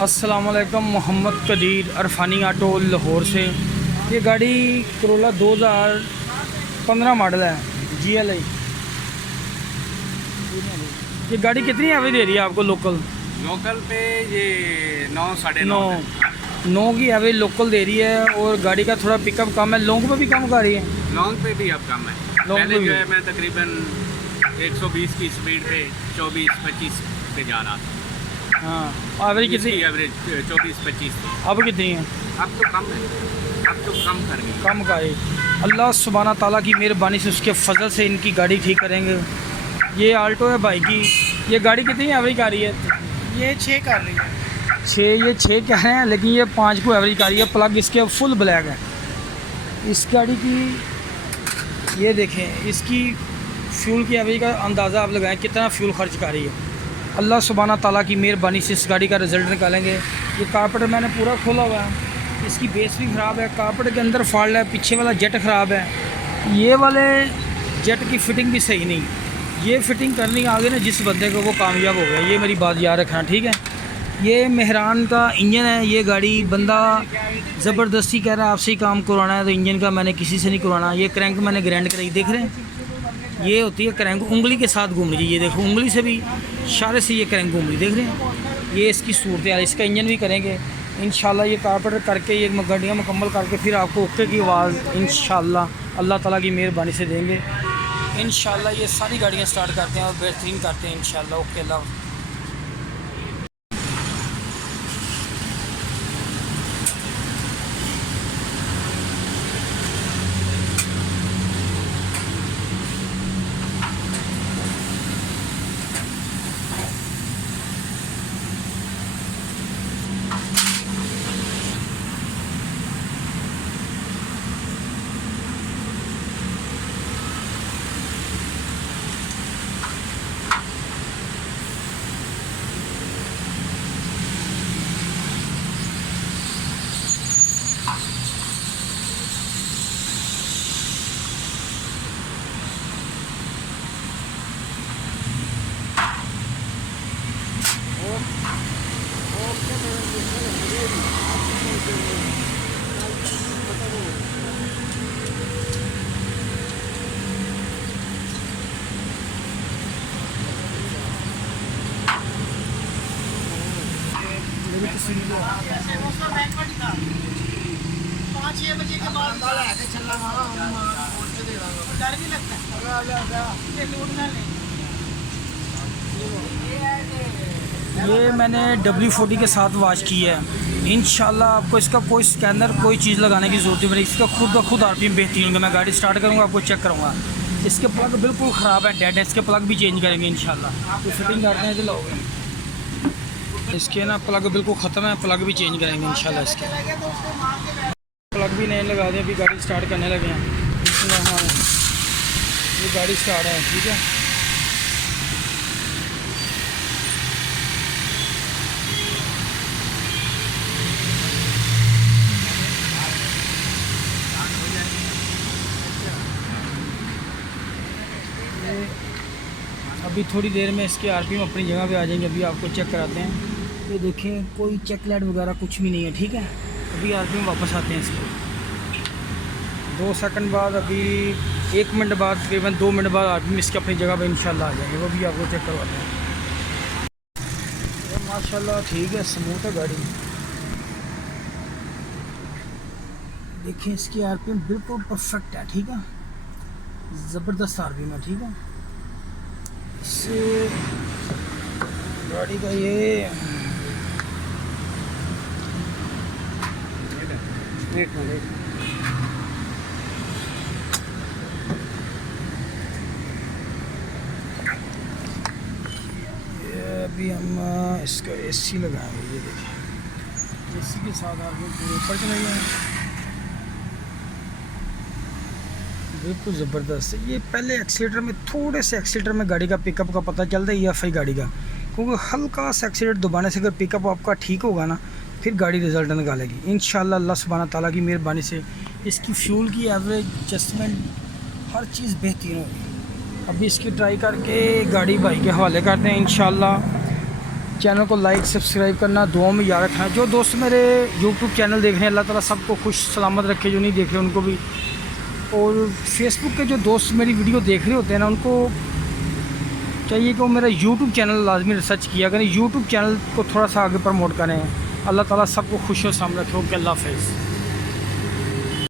अस्सलामुअलैकुम। मोहम्मद कदीर अरफानी ऑटो लाहौर से। ये गाड़ी करोला 2015 मॉडल है, GLI। ये गाड़ी कितनी एवरेज दे रही है आपको लोकल? लोकल पे ये 9 साढ़े 9 की एवरेज लोकल दे रही है, और गाड़ी का थोड़ा पिकअप कम है। लॉन्ग पे भी कम कर रही है? लॉन्ग पे भी अब कम है। पहले जो है मैं तकरीबन 120 की स्पीड पे 24-25 पे जा रहा था। हाँ, एवरेज कितनी? एवरेज 24-25 थी। अब कितनी है? अब तो कम है, अब तो कम कर गई। कम का है। अल्लाह सुब्हाना ताला की मेहरबानी से, उसके फजल से इनकी गाड़ी ठीक करेंगे। ये आल्टो है भाई की। ये गाड़ी कितनी एवरेज आ रही है? ये 6 कर रही है। 6, ये 6 कह रहे हैं, लेकिन ये 5 को एवरेज आ रही है। प्लग इसके फुल ब्लैक है। इस गाड़ी की ये देखें, इसकी फ्यूल की एवरेज का अंदाज़ा आप लगाएं कितना फ्यूल खर्च कर रही है। अल्लाह सुब्हाना ताला की मेहरबानी से इस गाड़ी का रिज़ल्ट निकालेंगे। ये कारपेट मैंने पूरा खोला हुआ है, इसकी बेस भी ख़राब है, कारपेट के अंदर फॉल्ट है, पीछे वाला जेट ख़राब है, ये वाले जेट की फ़िटिंग भी सही नहीं। ये फ़िटिंग करनी आगे ना जिस बंदे को, वो कामयाब हो गया। ये मेरी बात याद रखना, ठीक है। ये मेहरान का इंजन है। ये गाड़ी बंदा ज़बरदस्ती कह रहा है आपसे ही काम करवाना है, तो इंजन का मैंने किसी से नहीं करवाना। ये क्रैंक मैंने ग्रैंड कराई, देख रहे हैं? ये होती है क्रैंक, उंगली के साथ घूम रही है। ये देखो, उंगली से भी, इशारे से ये क्रैंक घूम रही, देख रहे हैं? ये इसकी सूरत है। इसका इंजन भी करेंगे इंशाल्लाह। ये कारपेटर करके, ये गाड़ियाँ मुकम्मल करके, फिर आपको ओके की आवाज़ इंशाल्लाह अल्लाह ताला की मेहरबानी से देंगे। इंशाल्लाह ये सारी गाड़ियाँ स्टार्ट करते हैं और बेहतरीन करते हैं इंशाल्लाह। ओके, अल्लाह। ये मैंने W40 के साथ वॉश की है। इंशाल्लाह आपको इसका कोई स्कैनर, कोई चीज़ लगाने की ज़रूरत नहीं। इसका खुद ब खुद RPM बेहतरीन होगा। मैं गाड़ी स्टार्ट करूँगा, आपको चेक करूँगा। इसके प्लग बिल्कुल ख़राब है, डेड है। इसके प्लग भी चेंज करेंगे इंशाल्लाह। तो फिटिंग करते हैं तो लोगे। इसके ना प्लग बिल्कुल ख़त्म है, प्लग भी चेंज करेंगे इंशाल्लाह। इसके प्लग भी नए लगा दें, अभी गाड़ी स्टार्ट करने लगे हैं। हाँ, ये गाड़ी स्टार्ट है, ठीक है। अभी थोड़ी देर में इसके RPM अपनी जगह पे आ जाएंगे। अभी आपको चेक कराते हैं। ये देखें, कोई चेक लाइट वगैरह कुछ भी नहीं है, ठीक है। अभी RPM वापस आते हैं इसके 2 सेकंड बाद, अभी 1 मिनट बाद, तकरीबन 2 मिनट बाद RPM इसके अपनी जगह पे इंशाल्लाह आ जाएंगे। वो भी आपको चेक करवाते हैं। ये माशाल्लाह ठीक है, स्मूथ है गाड़ी। देखिए इसकी RPM बिल्कुल परफेक्ट है, ठीक है। ज़बरदस्त RPM है, ठीक है। इससे गाड़ी का ये अभी हम इसका AC लगाएंगे। ये देखिए, AC के साथ RPM पूरे ऊपर चले गए हैं, बिल्कुल ज़बरदस्त है। ये पहले एक्सीलेटर में, थोड़े से एक्सीलेटर में गाड़ी का पिकअप का पता चलता है, EFI गाड़ी का, क्योंकि हल्का सा एक्सीलेटर दबाने से अगर पिकअप आपका ठीक होगा ना, फिर गाड़ी रिज़ल्ट निकालेगी इंशाल्लाह। अल्लाह सुब्हाना ताला की मेहरबानी से इसकी फ्यूल की एवरेज, एडजस्टमेंट, हर चीज़ बेहतरीन होगी। अभी इसकी ट्राई करके गाड़ी भाई के हवाले करते हैं इंशाल्लाह। चैनल को लाइक सब्सक्राइब करना, दुआ में याद रखना। जो दोस्त मेरे यूट्यूब चैनल देख रहे हैं, अल्लाह ताला सबको खुश सलामत रखे, जो नहीं देख रहे उनको भी। और फेसबुक के जो दोस्त मेरी वीडियो देख रहे होते हैं ना, उनको चाहिए कि वो मेरा यूट्यूब चैनल लाजमी रिसर्च किया करें, यूट्यूब चैनल को थोड़ा सा आगे प्रमोट करें। अल्लाह ताला सबको खुश और सामने रखे। ओके, अल्लाह हाफ़िज़।